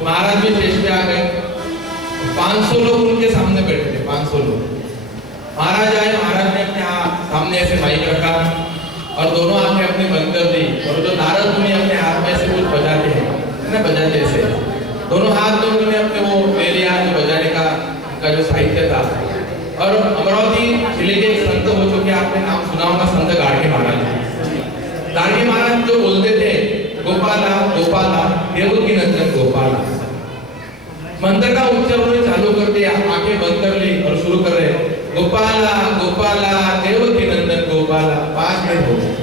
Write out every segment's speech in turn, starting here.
तो महाराज भी स्टेज पे आ गए, 500 लोग उनके सामने बैठे थे, 500 लोग। महाराज आए, महाराज ने अपने सामने ऐसे माइक रखा और दोनों आंखें अपनी बंद कर दी, और जो नारद मुनि अपने हाथ में से कुछ बजाते हैं ना, बजाते ऐसे दोनों हाथ में उन्होंने अपने वो ले लिया जो बजाने का उनका जो साहित्य था। और अमरावती जिले के संत हो चुके, आपने नाम सुना होगा, संत गाड़गे महाराज। गाड़गे महाराज जो बोलते थे, गोपाला गोपाला देवकी नंदन गोपाला, मंत्र का उच्चारण चालू कर दिया, आंखें बंद कर ली और शुरू कर रहे, गोपाला गोपाला देवकी नंदन गोपाला। 5 मिनट हो गए,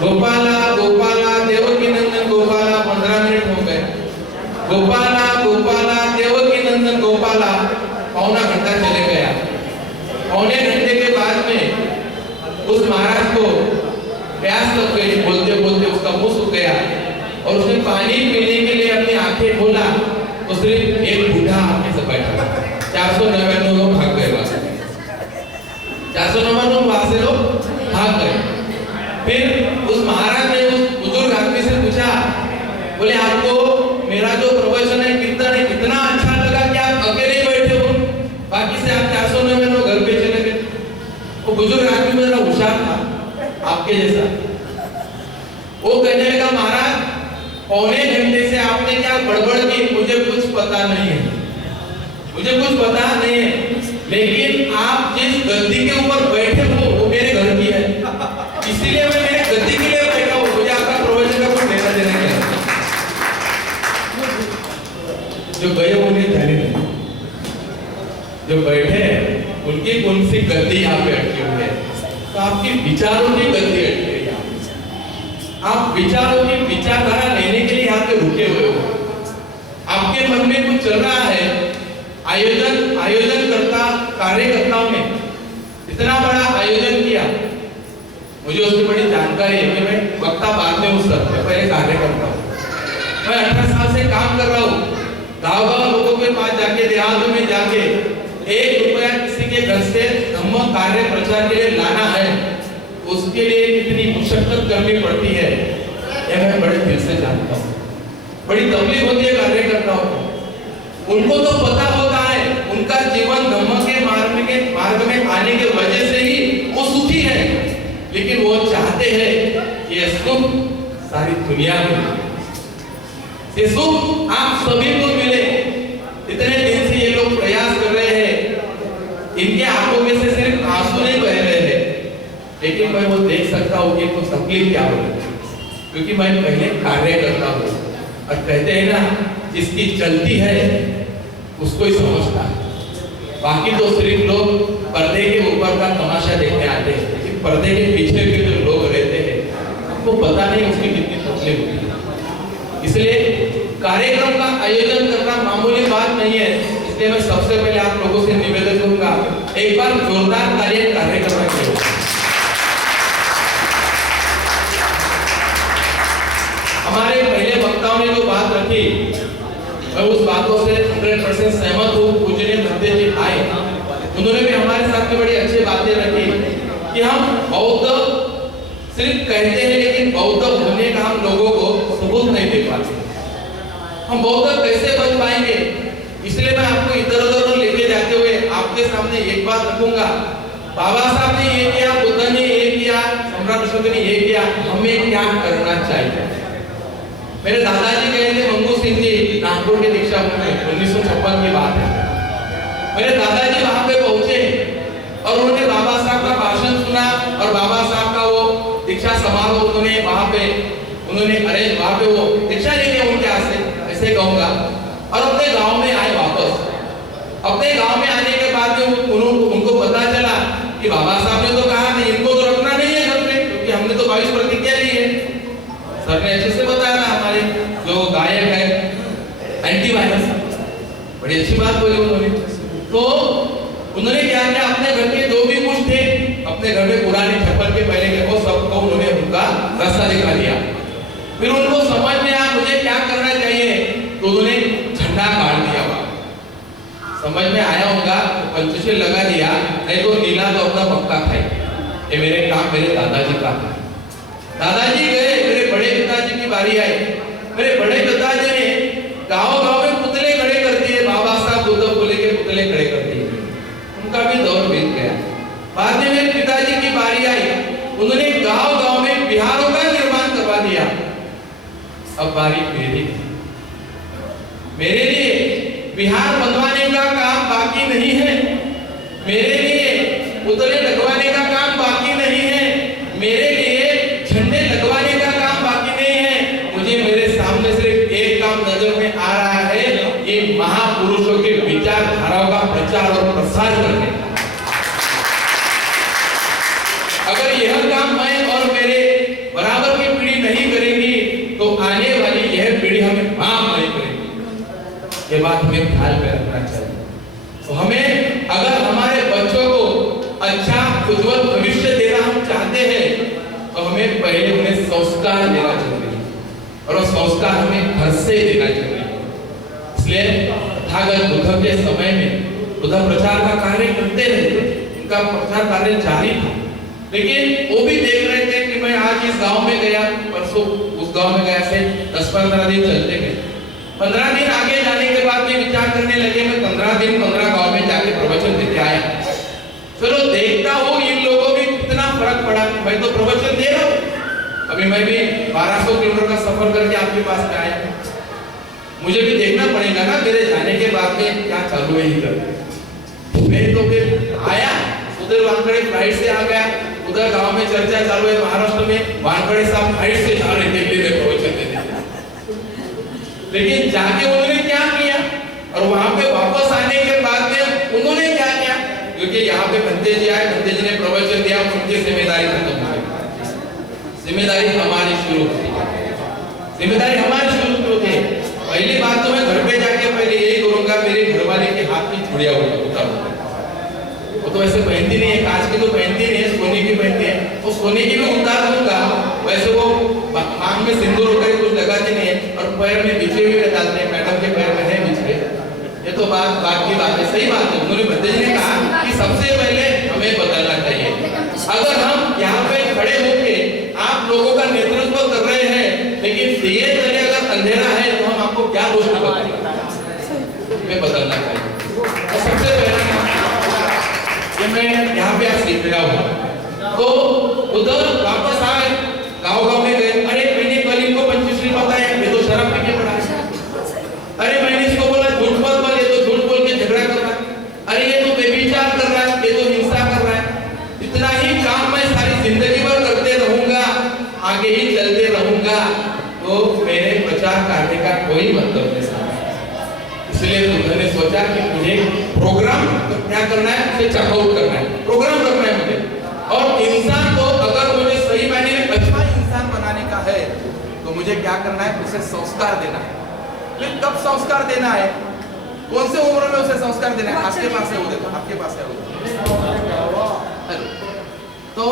गोपाला गोपाला देवकी नंदन गोपाला। 15 मिनट हो गए, गोपाला गोपाला देवकी नंदन गोपाला। पौना घंटा चले गया। पौने घंटे के बाद में उस महाराज को प्यास लग गई, बोलते बोलते उसका मुंह सूख गया और उसने पानी पीने के लिए अपनी आंखें खोला तो सिर्फ एक बूढ़ा आंखें से बैठा। 499 लोग भाग गए, 499 वहां से लोग भाग गए। फिर उस महाराज ने उस बुजुर्ग आदमी से पूछा, बोले आपको मेरा जो प्रवचन है कितना अच्छा लगा कि आप अकेले बैठे हो, बाकी से आप 499 लोग घर पे चले गए। वो बुजुर्ग आदमी मेरा होशियार था आपके जैसा, वो कहने लगा महाराज पौने घंटे से आपने क्या बड़बड़ की, मुझे कुछ पता नहीं है, मुझे कुछ पता नहीं है, लेकिन आप जिस गद्दी के ऊपर बैठे हो वो मेरे घर की है, इसीलिए मैं मेरे गद्दी के लिए बैठा हूँ, मुझे आपका प्रवचन का कुछ लेना देना नहीं है। जो गए उन्हें ध्यान नहीं, जो बैठे उनकी कौन सी गद्दी यहाँ पे अटकी हुई है, तो आपकी विचारों की गद्दी अटकी है। आप विचारों की विचारधारा लेने के लिए यहाँ पे रुके हुए हो, आपके मन में कुछ चल रहा है। आयोजन करता कार्यकर्ताओं ने इतना बड़ा आयोजन किया, मुझे उसकी बड़ी जानकारी है, मैं वक्ता बाद में उस सब पहले कार्यकर्ता हूँ। मैं 18 साल से काम कर रहा हूँ, गाँव लोगों के पास जाके, देहातों में जाके 1 रुपया किसी के घर से धम्म कार्य प्रचार के लिए लाना है, उसके लिए कितनी मुशक्कत करनी पड़ती है, यह मैं बड़े दिल से जानता हूँ। बड़ी तकलीफ होती है कार्यकर्ताओं को, उनको तो पता होता है उनका जीवन धम्म के मार्ग में आने के वजह से ही वो सुखी है, लेकिन वो चाहते हैं ये सुख सारी दुनिया में, ये सुख आप सभी को मिले। इतने दिन से ये लोग प्रयास कर रहे हैं, इनके आंखों में से सिर्फ आंसू नहीं बह रहे हैं, लेकिन मैं वो देख सकता हूँ कि कुछ तकलीफ क्या हो रही है, क्योंकि मैं पहले कार्य करता हूँ। और कहते हैं ना, जिसकी चलती है उसको ही समझता है, बाकी तो सिर्फ लोग पर्दे के ऊपर का तमाशा देखने आते हैं, लेकिन पर्दे के पीछे के जो लोग रहते हैं आपको पता नहीं उसकी कितनी तकलीफ होती है। इसलिए कार्यक्रम का आयोजन करना मामूली बात नहीं है, इसलिए मैं सबसे पहले आप लोगों से निवेदन करूंगा, एक बार जोरदार तालियां कार्यक्रम के लिए। हमारे पहले वक्ताओं ने जो बात रखी, मैं उस बातों से 100% सहमत हूँ। पूजनीय भंते जी आए, उन्होंने भी हमारे साथ में बड़ी अच्छी बातें रखी कि हम बौद्ध सिर्फ कहते हैं, लेकिन बौद्ध होने का हम लोगों को सबूत नहीं दे पाते। हम बौद्ध कैसे बन पाएंगे? इसलिए मैं आपको इधर उधर लेके जाते हुए आपके सामने एक बात रखूंगा, बाबा साहब ने ये किया, बुद्ध ने ये किया, सम्राट अशोक ने ये किया, हमें क्या करना चाहिए? मेरे दादाजी गए थे मंगू सिंह जी नागपुर के दीक्षा में, 1956 की बात है। मेरे दादाजी वहां पे पहुंचे और उन्होंने बाबा साहब का भाषण सुना और बाबा साहब का वो दीक्षा समारोह उन्होंने वहां पे अरेंज, वहां पे वो दीक्षा ले लिया उनके हाथ से, ऐसे कहूंगा, और अपने गांव में आए वापस। अपने गांव में आने के बाद में उनको पता चला कि बाबा साहब ने तो कहा कि इनको तो रखना नहीं है घर में, क्योंकि हमने तो 22 प्रतिज्ञा ली है। सर ने अच्छे से बताया, हमारे जो गायक है एंटीवायरस, बड़ी अच्छी बात बोली उन्होंने। तो उन्होंने क्या किया, अपने घर के जो भी कुछ थे, अपने घर में पुराने चप्पल के पहले के वो सबको उन्होंने उनका रास्ता दिखा दिया। फिर उनको समझ में आया मुझे क्या करना चाहिए, तो उन्होंने झंडा काट दिया। समझ में आया होगा, पंचशील लगा दिया, नहीं तो नीला तो अपना पक्का खाए। ये मेरे काम मेरे दादाजी का। दादाजी गए, मेरे बड़े पिताजी की बारी आई। मेरे बड़े पिताजी ने गाँव गाँव में बिहार बनवाने का काम बाकी नहीं है, मेरे लिए पुतले लगवाने का काम बाकी नहीं है, मेरे लिए झंडे लगवाने का काम बाकी नहीं है। मुझे मेरे सामने सिर्फ एक काम नजर में आ रहा है, ये महापुरुषों के विचारधाराओं का प्रचार और प्रसार करने का। अगर यह काम मैं और मेरे बराबर की पीढ़ी नहीं करेगी तो आने वाली यह पीढ़ी हमें माफ नहीं करेगी। ये बात हमें ख्याल में रखना चाहिए। तो हमें अगर हमारे बच्चों को अच्छा उज्जवल भविष्य देना हम चाहते हैं तो हमें पहले उन्हें संस्कार देना चाहिए और वो संस्कार हमें घर से देना चाहिए। इसलिए तथागत बुद्ध के समय में बुद्ध प्रचार का कार्य करते रहे, उनका प्रचार कार्य जारी था, लेकिन वो भी देख रहे थे कि मैं आज इस गांव में गया, परसों उस गांव में गया से 10-15 दिन चलते गए। 15 दिन आगे जाने के बाद में विचार करने लगे मैं 15 दिन 15 गांव में जाके प्रवचन देते आया। चलो देखता हूँ इन लोगों में कितना फर्क पड़ा। मैं तो प्रवचन दे रहा हूँ, अभी मैं भी 1200 किलोमीटर का सफर करके आपके पास में आया, मुझे भी देखना पड़ेगा ना मेरे जाने के बाद में क्या चालू है इधर। मैं तो फिर आया उधर वानखड़े फ्लाइट से आ गया, उधर गांव में चर्चा चालू है महाराष्ट्र में, वानखड़े साहब फ्लाइट से जा रहे थे दिल्ली में प्रवचन देने। लेकिन जाके उन्होंने क्या किया और वहां पे वापस आने के बाद में उन्होंने क्या किया, क्योंकि यहाँ पे बंदे जी आए, बंदे जी ने प्रवचन दिया, उनकी जिम्मेदारी खत्म हो गई। जिम्मेदारी हमारी शुरू होती है, जिम्मेदारी हमारी शुरू होती है। पहली बात तो मैं घर पे जाके पहले यही करूंगा, मेरे घर वाले के हाथ की चूड़िया उतार, वो तो ऐसे पहनती नहीं है, कांच की तो पहनती नहीं है, सोने की पहनती है, वो सोने की भी उतार दूंगा। वैसे वो मांग में सिंदूर वगैरह कुछ लगाते नहीं है और पैर में बिछे हुए डालते हैं, मैडम के पैर में है बिछे। ये तो बात की बात है, सही बात है। उन्होंने बंदे जी ने कहा कि सबसे पहले हमें बदलना चाहिए। अगर हम यहाँ पे खड़े होके आप लोगों का नेतृत्व कर रहे हैं, लेकिन दिए तले अगर अंधेरा है तो हम आपको क्या दोष बताएंगे? हमें बदलना चाहिए। तो सबसे पहला ये मैं यहाँ पे आज सीख रहा हूँ। तो उधर वापस आए, गाँव में गए, अरे मैंने कल इनको पंचश्री बताया, ये तो शराब पी के पड़ा है। अरे मैंने इसको बोला झूठ मत बोल, ये तो झूठ बोल के झगड़ा कर रहा है। अरे ये तो बेविचार कर रहा है, ये तो हिंसा कर रहा है। इतना ही काम मैं सारी जिंदगी भर करते रहूंगा, आगे ही चलते रहूंगा, तो मेरे प्रचार करने का कोई मतलब नहीं। इसलिए बुद्ध ने सोचा कि मुझे प्रोग्राम क्या करना है, उसे चेकआउट करना है, प्रोग्राम रखना है मुझे। और इंसान को अगर मुझे सही मायने में अच्छा इंसान बनाने का है तो मुझे क्या करना है, उसे संस्कार देना है। फिर कब संस्कार देना है, कौन से उम्र में उसे संस्कार देना है? आपके पास है वो, देखो आपके पास है वो। तो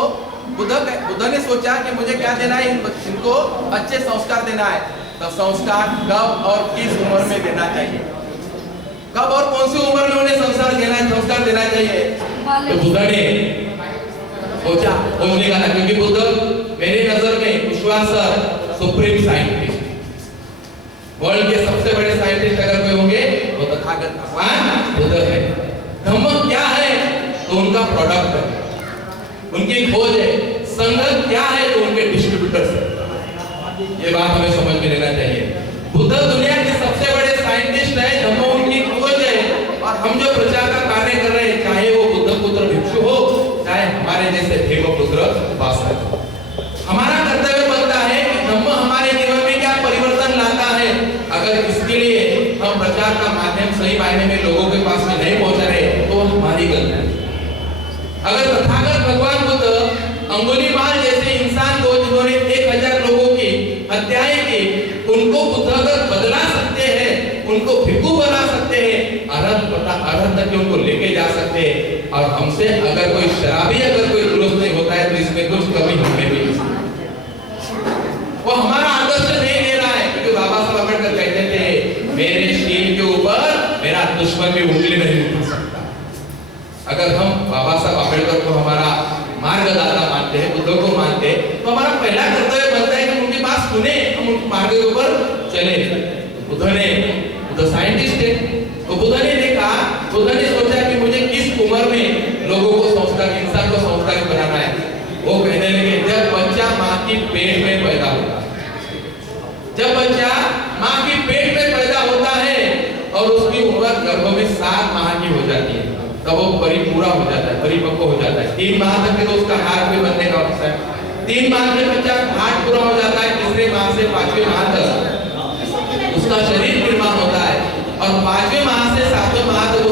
बुद्ध ने सोचा कि मुझे क्या देना है, इनको अच्छे संस्कार देना है। तो संस्कार कब और किस उम्र में देना चाहिए, कब और कौन सी उम्र में उन्हें संस्कार देना चाहिए? तो बुद्ध ने सोचा, वो निकाला, क्योंकि बुद्ध मेरी नजर में विश्वास सुप्रीम साइंटिस्ट, वर्ल्ड के सबसे बड़े साइंटिस्ट अगर कोई होंगे वो तथागत भगवान बुद्ध है। धम्म क्या है तो उनका प्रोडक्ट है, उनकी खोज है। संगत क्या है तो उनके डिस्ट्रीब्यूटर्स है। ये बात हमें समझ में लेना चाहिए। बुद्ध दुनिया के सबसे बड़े साइंटिस्ट है, धम्म उनकी खोज है। और हम जो प्रचार का कार्य कर रहे हैं, चाहे वो बुद्ध पुत्र भिक्षु हो, चाहे हमारे जैसे देव पुत्र उपासक, हमारा कर्तव्य बनता है कि धम्म हमारे जीवन में क्या परिवर्तन लाता है। अगर इसके लिए हम प्रचार का माध्यम सही मायने में लोगों के पास में नहीं पहुंचा रहे तो हमारी गलती है। अगर तथागत भगवान बुद्ध अंगुलीमाल जैसे इंसान को जिन्होंने 1000 लोगों की हत्याएं की, उनको बुद्धगत बदला सकते हैं, उनको भिक्षु बना सकते हैं, अरहत तक उनको लेके जा सकते हैं। और हमसे अगर कोई शराबी अगर कोई दुरुस्त नहीं होता है तो इसमें कुछ कमी हमें भी, वो हमारा आदर्श नहीं ले रहा है। क्योंकि बाबा साहब अम्बेडकर कहते थे मेरे शील के ऊपर मेरा दुश्मन भी उंगली नहीं उठा सकता। अगर हम बाबा साहब अम्बेडकर को हमारा मार्गदाता मानते हैं, बुद्ध को मानते हैं, तो हमारा पहला कर्तव्य बनता है कि उनकी बात सुने, हम उनके मार्ग के ऊपर चले। बुद्ध साइंटिस्ट है, तो बुद्ध ने देखा, बुद्ध ने सोचा कि मुझे किस उम्र में लोगों को संस्कार, इंसान को संस्कारी बनाना है। वो कहने लगे जब बच्चा माँ की पेट में पैदा होता है, जब बच्चा माँ की पेट में पैदा होता है और उसकी उम्र 7 माह की हो जाती है तब वो पूरा हो जाता है, परिपक्व हो जाता है। 3 माह तक तो उसका हाथ भी बनने का होता है। 3 माह में बच्चा हाथ पूरा हो जाता है, तीसरे माह से 5वें माह तक उसका शरीर निर्माण होता है और 5वें माह से 7वें माह तक